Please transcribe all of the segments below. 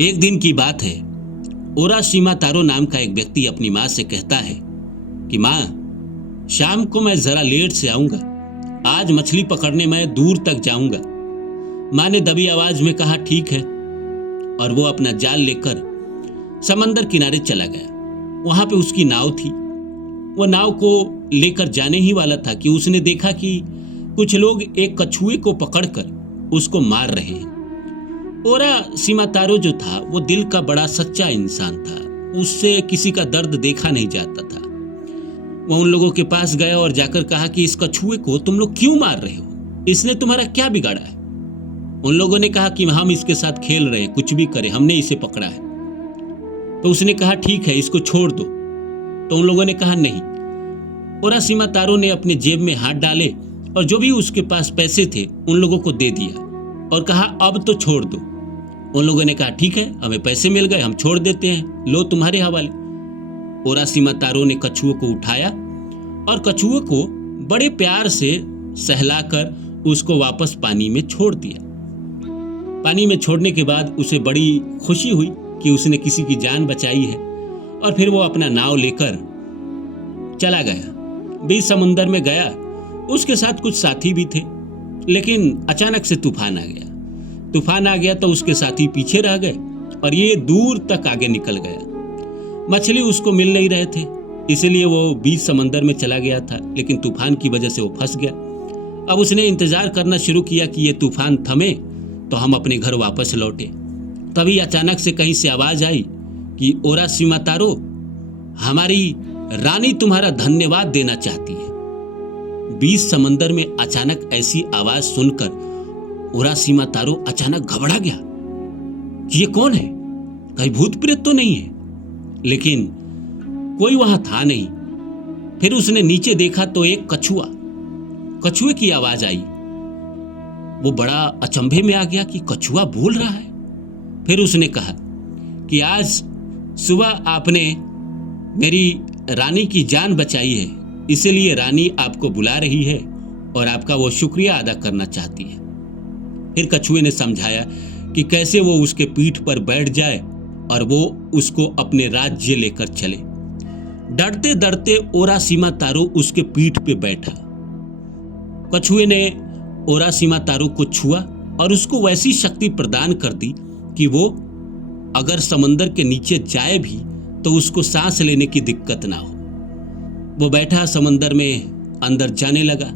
एक दिन की बात है। ओरासीमा तारो नाम का एक व्यक्ति अपनी माँ से कहता है कि माँ, शाम को मैं जरा लेट से आऊंगा, आज मछली पकड़ने मैं दूर तक जाऊंगा। माँ ने दबी आवाज में कहा ठीक है, और वो अपना जाल लेकर समंदर किनारे चला गया। वहां पे उसकी नाव थी। वो नाव को लेकर जाने ही वाला था कि उसने देखा कि कुछ लोग एक कछुए को पकड़कर उसको मार रहे हैं। ओरासीमा तारो जो था वो दिल का बड़ा सच्चा इंसान था। उससे किसी का दर्द देखा नहीं जाता था। वो उन लोगों के पास गया और जाकर कहा कि इस कछुए को तुम लोग क्यों मार रहे हो, इसने तुम्हारा क्या बिगाड़ा है। उन लोगों ने कहा कि हम इसके साथ खेल रहे हैं, कुछ भी करें, हमने इसे पकड़ा है। तो उसने कहा ठीक है, इसको छोड़ दो। तो उन लोगों ने कहा नहीं। ओरासीमा तारो ने अपने जेब में हाथ डाले और जो भी उसके पास पैसे थे उन लोगों को दे दिया और कहा अब तो छोड़ दो। उन लोगों ने कहा ठीक है, हमें पैसे मिल गए, हम छोड़ देते हैं, लो तुम्हारे हवाले। ओरासीमा तारो ने कछुए को उठाया और कछुए को बड़े प्यार से सहलाकर उसको वापस पानी में छोड़ दिया। पानी में छोड़ने के बाद उसे बड़ी खुशी हुई कि उसने किसी की जान बचाई है, और फिर वो अपना नाव लेकर चला गया। बीच समुंदर में गया। उसके साथ कुछ साथी भी थे, लेकिन अचानक से तूफान आ गया। तूफान आ गया तो उसके साथी पीछे रह गए और ये दूर तक आगे निकल गया। मछली उसको मिल नहीं रहे थे, इसलिए वो बीच समंदर में चला गया था, लेकिन तूफान की वजह से वो फंस गया। अब उसने इंतजार करना शुरू किया कि ये तूफान थमे तो हम अपने घर वापस लौटे। तभी अचानक से कहीं से आवाज आई कि ओरासीमा तारो, हमारी रानी तुम्हारा धन्यवाद देना चाहती है। बीच समंदर में अचानक ऐसी आवाज सुनकर ओरासीमा तारो अचानक घबरा गया कि ये कौन है, कहीं भूत प्रेत तो नहीं है। लेकिन कोई वहां था नहीं। फिर उसने नीचे देखा तो एक कछुए की आवाज आई। वो बड़ा अचंभे में आ गया कि कछुआ बोल रहा है। फिर उसने कहा कि आज सुबह आपने मेरी रानी की जान बचाई है, इसलिए रानी आपको बुला रही है और आपका वो शुक्रिया अदा करना चाहती है। फिर कछुए ने समझाया कि कैसे वो उसके पीठ पर बैठ जाए और वो उसको अपने राज्य लेकर चले। डरते डरते ओरासीमा तारो उसके पीठ पे बैठा। कछुए ने ओरासीमा तारो को छुआ और उसको वैसी शक्ति प्रदान कर दी कि वो अगर समंदर के नीचे जाए भी तो उसको सांस लेने की दिक्कत ना हो। वो बैठा समंदर में अंदर जाने लगा।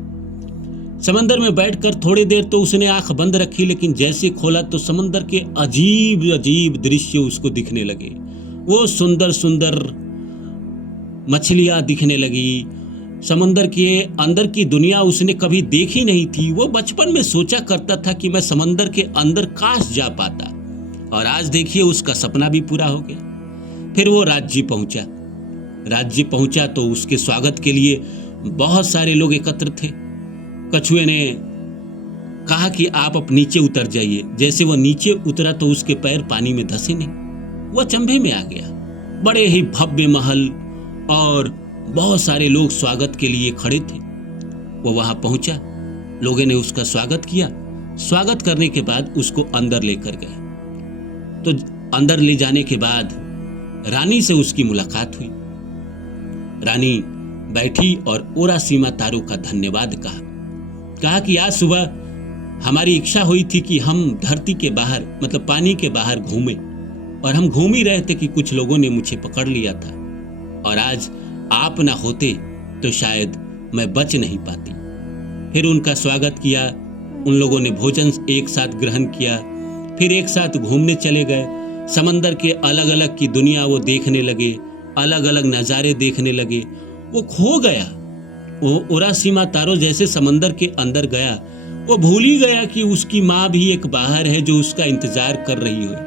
समंदर में बैठकर थोड़ी देर तो उसने आंख बंद रखी, लेकिन जैसे खोला तो समंदर के अजीब अजीब दृश्य उसको दिखने लगे। वो सुंदर सुंदर मछलियां दिखने लगी। समंदर के अंदर की दुनिया उसने कभी देखी नहीं थी। वो बचपन में सोचा करता था कि मैं समंदर के अंदर काश जा पाता, और आज देखिए उसका सपना भी पूरा हो गया। फिर वो राज्य पहुंचा तो उसके स्वागत के लिए बहुत सारे लोग एकत्र थे। कछुए ने कहा कि आप अब नीचे उतर जाइए। जैसे वो नीचे उतरा तो उसके पैर पानी में धंसे नहीं। वो अचंभे में आ गया। बड़े ही भव्य महल और बहुत सारे लोग स्वागत के लिए खड़े थे। वो वहां पहुंचा, लोगों ने उसका स्वागत किया। स्वागत करने के बाद उसको अंदर लेकर गए। तो अंदर ले जाने के बाद रानी से उसकी मुलाकात हुई। रानी बैठी और ओरासीमा तारो का धन्यवाद कहा कि आज सुबह हमारी इच्छा हुई थी कि हम धरती के बाहर, मतलब पानी के बाहर घूमें, और हम घूम ही रहे थे कि कुछ लोगों ने मुझे पकड़ लिया था, और आज आप ना होते तो शायद मैं बच नहीं पाती। फिर उनका स्वागत किया। उन लोगों ने भोजन एक साथ ग्रहण किया। फिर एक साथ घूमने चले गए। समंदर के अलग अलग की दुनिया वो देखने लगे, अलग अलग नज़ारे देखने लगे। वो खो गया। वो ओरासीमा तारो जैसे समंदर के अंदर गया, वो भूल ही गया कि उसकी माँ भी एक बाहर है जो उसका इंतजार कर रही है।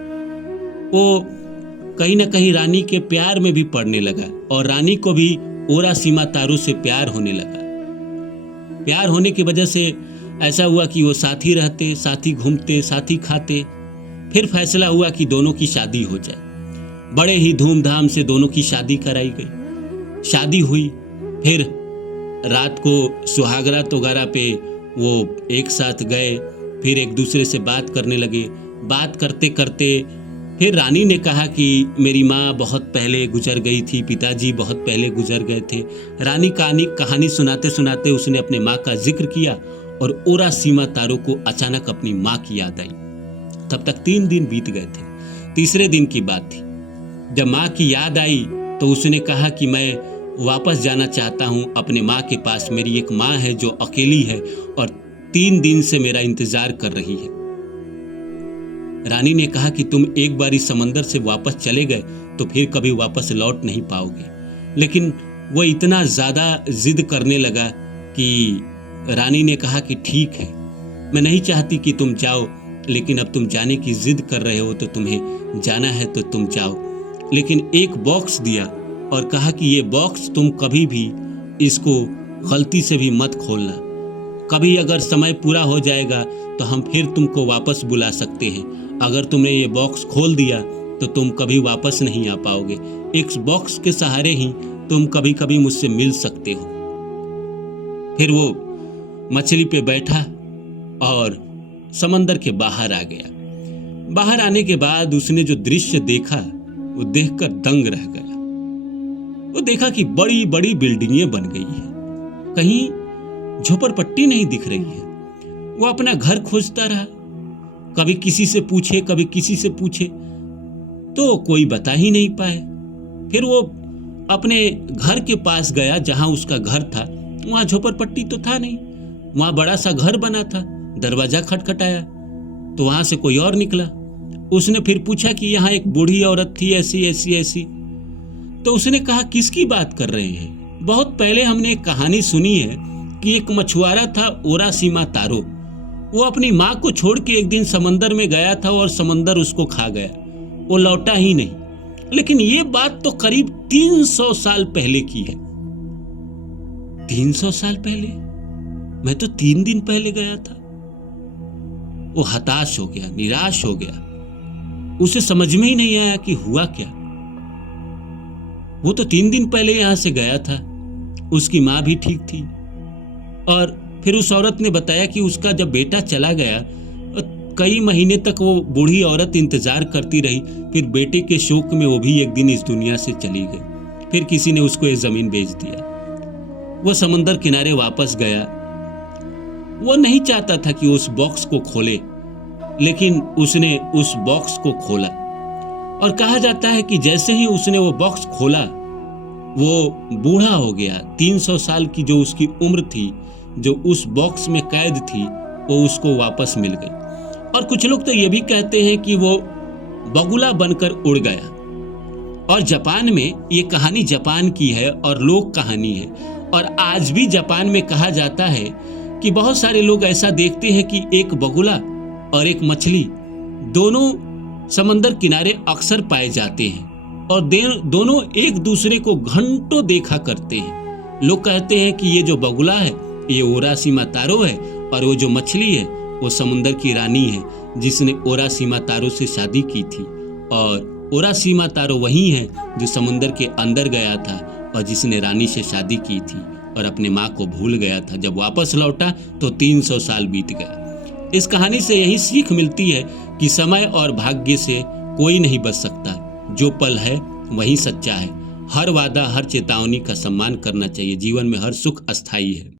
वो कहीं ना कहीं रानी के प्यार में भी पड़ने लगा, और रानी को भी ओरासीमा तारो से प्यार होने लगा। प्यार होने की वजह से ऐसा हुआ कि वो साथ ही रहते, साथ ही घूमते, साथ ही खाते। फिर फैसला हुआ कि दोनों की शादी हो जाए। बड़े ही धूमधाम से दोनों की शादी कराई गई। शादी हुई। फिर रात को सुहागरात वगैरह पे वो एक साथ गए। फिर एक दूसरे से बात करने लगे। बात करते करते फिर रानी ने कहा कि मेरी माँ बहुत पहले गुजर गई थी, पिताजी बहुत पहले गुजर गए थे। रानी कहानी सुनाते सुनाते उसने अपने माँ का जिक्र किया और ओरासीमा तारो को अचानक अपनी माँ की याद आई। तब तक 3 दिन बीत गए थे। तीसरे दिन की बात थी, जब माँ की याद आई तो उसने कहा कि मैं वापस जाना चाहता हूँ अपने माँ के पास। मेरी एक माँ है जो अकेली है और 3 दिन से मेरा इंतजार कर रही है। रानी ने कहा कि तुम एक बार इस समंदर से वापस चले गए तो फिर कभी वापस लौट नहीं पाओगे। लेकिन वो इतना ज्यादा जिद करने लगा कि रानी ने कहा कि ठीक है, मैं नहीं चाहती कि तुम जाओ, लेकिन अब तुम जाने की जिद कर रहे हो तो तुम्हें जाना है तो तुम जाओ। लेकिन एक बॉक्स दिया और कहा कि ये बॉक्स तुम कभी भी इसको गलती से भी मत खोलना। कभी अगर समय पूरा हो जाएगा तो हम फिर तुमको वापस बुला सकते हैं। अगर तुमने ये बॉक्स खोल दिया तो तुम कभी वापस नहीं आ पाओगे। इस बॉक्स के सहारे ही तुम कभी कभी मुझसे मिल सकते हो। फिर वो मछली पे बैठा और समंदर के बाहर आ गया। बाहर आने के बाद उसने जो दृश्य देखा वो देखकर दंग रह गया। वो देखा कि बड़ी बड़ी बिल्डिंगें बन गई है, कहीं झोपड़पट्टी नहीं दिख रही है। वो अपना घर खोजता रहा, कभी किसी से पूछे कभी किसी से पूछे तो कोई बता ही नहीं पाए। फिर वो अपने घर के पास गया जहां उसका घर था। वहां झोपड़पट्टी तो था नहीं, वहां बड़ा सा घर बना था। दरवाजा खटखटाया तो वहां से कोई और निकला। उसने फिर पूछा कि यहाँ एक बूढ़ी औरत थी ऐसी ऐसी ऐसी। तो उसने कहा किसकी बात कर रहे हैं? बहुत पहले हमने एक कहानी सुनी है कि एक मछुआरा था ओरासीमा तारो। वो अपनी माँ को छोड़ के एक दिन समंदर में गया था और समंदर उसको खा गया, वो लौटा ही नहीं। लेकिन ये बात तो करीब 300 साल पहले की है। 300 साल पहले? मैं तो 3 दिन पहले गया था। वो हताश हो गया, निराश हो गया। उसे समझ में ही नहीं आया कि हुआ क्या। वो तो 3 दिन पहले यहां से गया था, उसकी माँ भी ठीक थी। और फिर उस औरत ने बताया कि उसका जब बेटा चला गया कई महीने तक वो बूढ़ी औरत इंतजार करती रही। फिर बेटे के शोक में वो भी एक दिन इस दुनिया से चली गई। फिर किसी ने उसको ये जमीन बेच दिया। वो समंदर किनारे वापस गया। वो नहीं चाहता था कि उस बॉक्स को खोले, लेकिन उसने उस बॉक्स को खोला। और कहा जाता है कि जैसे ही उसने वो बॉक्स खोला वो बूढ़ा हो गया। 300 साल की जो उसकी उम्र थी, जो उस बॉक्स में कैद थी, वो उसको वापस मिल गई। और कुछ लोग तो ये भी कहते हैं कि वो बगुला बनकर उड़ गया। और जापान में ये कहानी जापान की है और लोक कहानी है। और आज भी जापान में कहा जाता है कि बहुत सारे लोग ऐसा देखते हैं कि एक बगुला और एक मछली दोनों समंदर किनारे अक्सर पाए जाते हैं और दोनों एक दूसरे को घंटों देखा करते हैं। लोग कहते हैं कि ये जो बगुला है ये ओरासीमा तारो है और वो जो मछली है वो समुंदर की रानी है जिसने ओरासीमा तारो से शादी की थी। और ओरासीमा तारो वही है जो समुंदर के अंदर गया था और जिसने रानी से शादी की थी और अपने माँ को भूल गया था। जब वापस लौटा तो 300 साल बीत गया। इस कहानी से यही सीख मिलती है कि समय और भाग्य से कोई नहीं बच सकता। जो पल है वही सच्चा है। हर वादा, हर चेतावनी का सम्मान करना चाहिए। जीवन में हर सुख अस्थायी है।